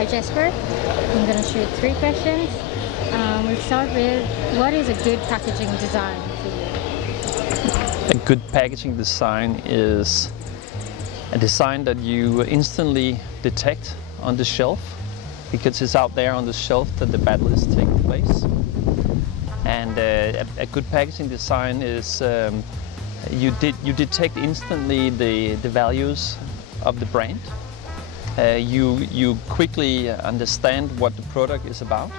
Hi Jesper, I'm going to shoot 3 questions. We'll start with, what is a good packaging design for you? A good packaging design is a design that you instantly detect on the shelf, because it's out there on the shelf that the battle is taking place. And a good packaging design is you detect instantly the values of the brand. You quickly understand what the product is about,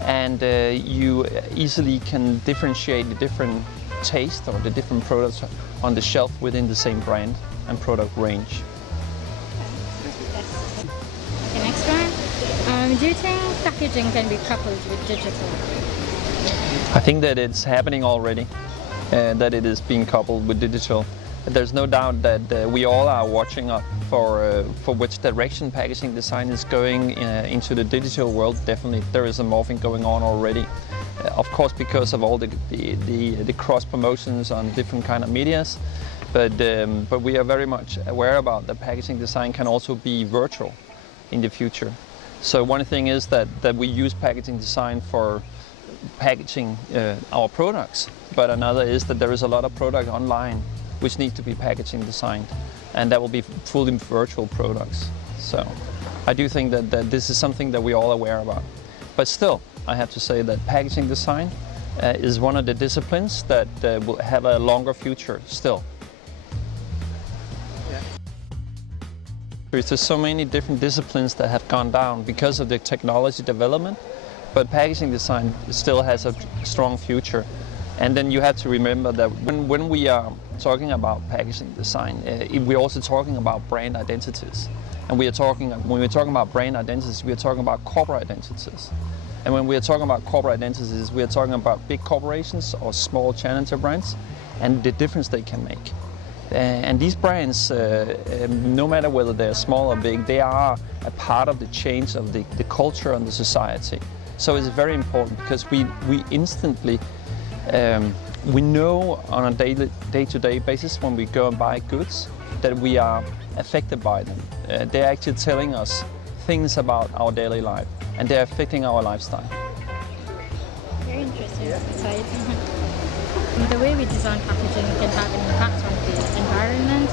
and you easily can differentiate the different taste or the different products on the shelf within the same brand and product range. The next one, do you think packaging can be coupled with digital? I think that it's happening already, that it is being coupled with digital. There's no doubt that we all are watching up for which direction packaging design is going into the digital world. Definitely there is a morphing going on already. Of course, because of all the cross promotions on different kind of medias, but we are very much aware about that packaging design can also be virtual in the future. So one thing is that we use packaging design for packaging our products, but another is that there is a lot of product online which need to be packaging designed, and that will be fully virtual products. So I do think that this is something that we're all aware about. But still, I have to say that packaging design is one of the disciplines that will have a longer future still. Yeah. There's so many different disciplines that have gone down because of the technology development, but packaging design still has a strong future. And then you have to remember that when we are talking about packaging design, we're also talking about brand identities. And when we're talking about brand identities, we are talking about corporate identities. And when we are talking about corporate identities, we are talking about big corporations or small challenger brands and the difference they can make. And these brands, no matter whether they're small or big, they are a part of the change of the culture and the society. So it's very important because we instantly we know on a day-to-day basis when we go and buy goods that we are affected by them. They're actually telling us things about our daily life, and they're affecting our lifestyle. Very interesting. Exciting. The way we design packaging can have an impact on the environment.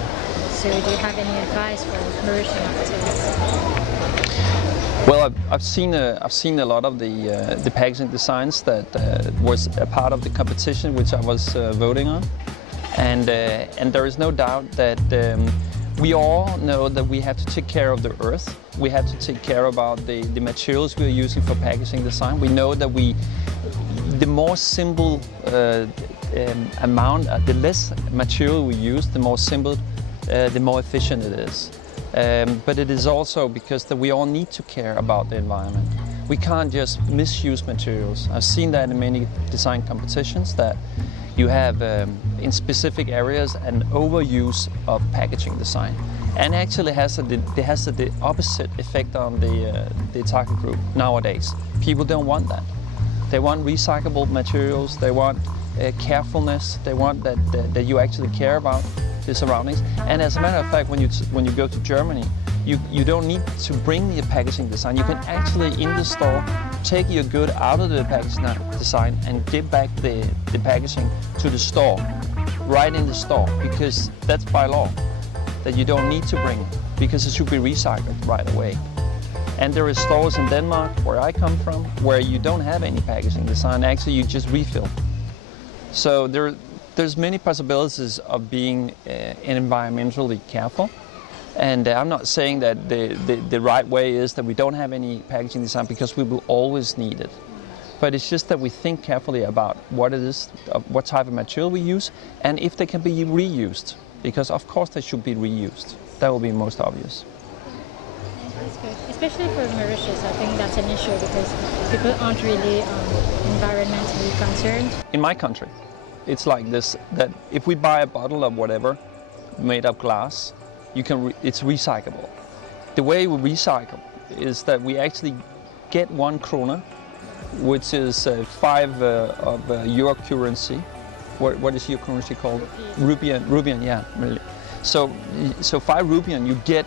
So do you have any advice for Mauritian actors? Well, I've seen a lot of the packaging designs that was a part of the competition which I was voting on, and there is no doubt that we all know that we have to take care of the earth. We have to take care about the materials we are using for packaging design. We know that the more simple amount, the less material we use, the more simple, the more efficient it is. But it is also because that we all need to care about the environment. We can't just misuse materials. I've seen that in many design competitions, that you have in specific areas an overuse of packaging design, and actually has the opposite effect on the target group nowadays. People don't want that. They want recyclable materials. They want carefulness. They want that you actually care about the surroundings. And as a matter of fact, when you go to Germany, you don't need to bring the packaging design. You can actually in the store take your good out of the packaging design and give back the packaging to the store, right in the store, because that's by law that you don't need to bring it, because it should be recycled right away. And there are stores in Denmark, where I come from, where you don't have any packaging design. Actually, you just refill. So there's many possibilities of being environmentally careful. And I'm not saying that the right way is that we don't have any packaging design, because we will always need it. But it's just that we think carefully about what it is, what type of material we use, and if they can be reused. Because of course they should be reused. That will be most obvious. That's good. Especially for Mauritius, I think that's an issue because people aren't really environmentally concerned. In my country, it's like this, that if we buy a bottle of whatever made of glass, it's recyclable. The way we recycle is that we actually get 1 krona, which is 5 of your currency. What is your currency called? Rupiah, yeah, really. So 5 rupiah you get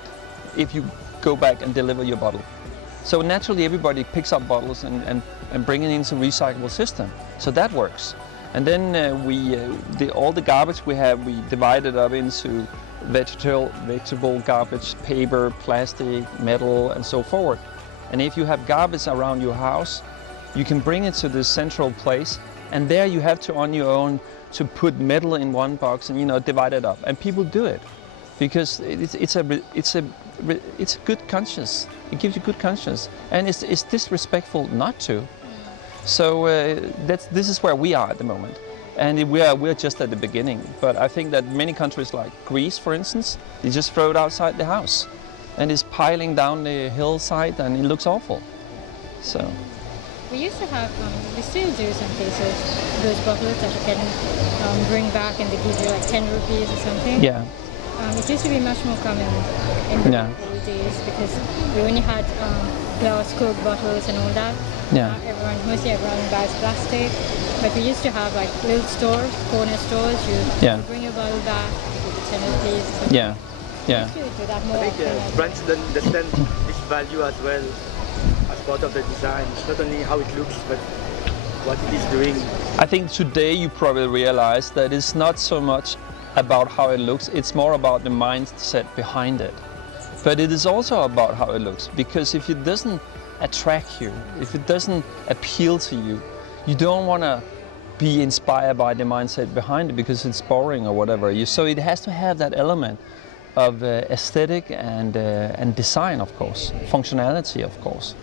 if you go back and deliver your bottle. So naturally everybody picks up bottles and bring it into a recyclable system. So that works. And then all the garbage we have, we divide it up into vegetable garbage, paper, plastic, metal, and so forth. And if you have garbage around your house, you can bring it to this central place, and there you have to, on your own, to put metal in one box and divide it up. And people do it because it's a good conscience. It gives you good conscience, and it's disrespectful not to. So this is where we are at the moment, and we're just at the beginning. But I think that many countries like Greece, for instance, they just throw it outside the house, and it's piling down the hillside, and it looks awful. So we used to have, we still do some places, those bottles that you can bring back, and they give you like 10 rupees or something. Yeah. It used to be much more common in the old days because we only had glass Coke bottles and all that. Yeah. Mostly everyone buys plastic, but we used to have like little stores, corner stores. You bring your bottle back, you give it 10 rupees. So yeah. we used to do that more. I think brands don't understand this value as well as part of the design. It's not only how it looks, but what it is doing. I think today you probably realize that it's not so much about how it looks, it's more about the mindset behind it. But it is also about how it looks, because if it doesn't attract you, if it doesn't appeal to you, you don't want to be inspired by the mindset behind it because it's boring or whatever. So it has to have that element of aesthetic and design, of course, functionality, of course.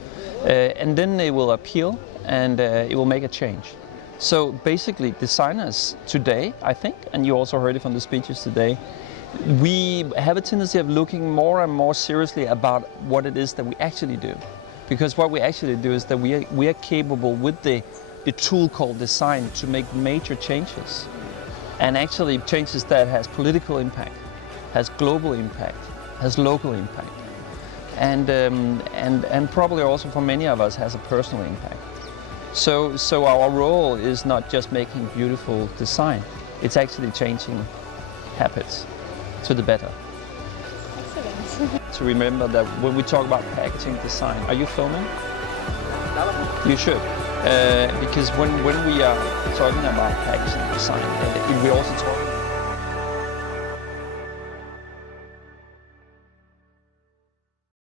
And then it will appeal and it will make a change. So basically designers today, I think, and you also heard it from the speeches today, we have a tendency of looking more and more seriously about what it is that we actually do. Because what we actually do is that we are capable with the tool called design to make major changes. And actually changes that has political impact, has global impact, has local impact. And probably also for many of us has a personal impact. So our role is not just making beautiful design, it's actually changing habits to the better. Excellent. To remember that when we talk about packaging design, are you filming? You should, because when we are talking about packaging design, we also talk